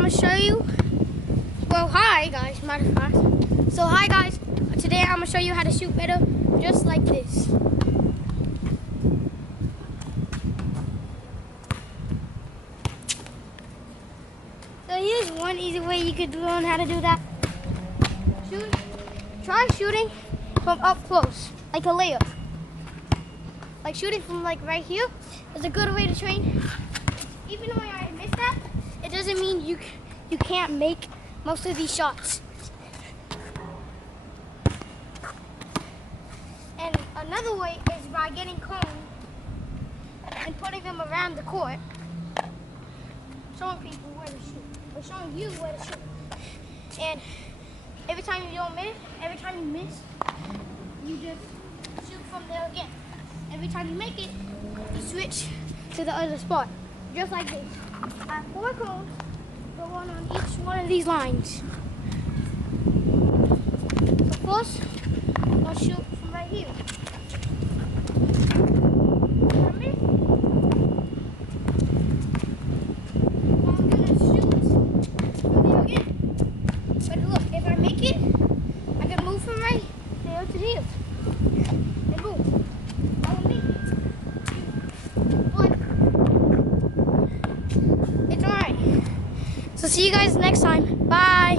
I'm gonna show you. Well, hi guys, matter of fact. So hi guys, today I'm gonna show you how to shoot better, just like this. So here's one easy way you could learn how to do that. Try shooting from up close, like a layup. Like shooting from like right here is a good way to train. Even though I missed that, it doesn't mean you can't make most of these shots. And another way is by getting cones and putting them around the court, showing people where to shoot, or showing you where to shoot. And every time you don't miss, every time you miss, you just shoot from there again. Every time you make it, you switch to the other spot, just like this. I have 4 cones, go on each one of these lines. So first, I'm gonna shoot from right here. I'm gonna shoot from there again. But look, if I make it, I can move from right there to here. And boom. I will make it. But it's alright. So see you guys next time. Bye.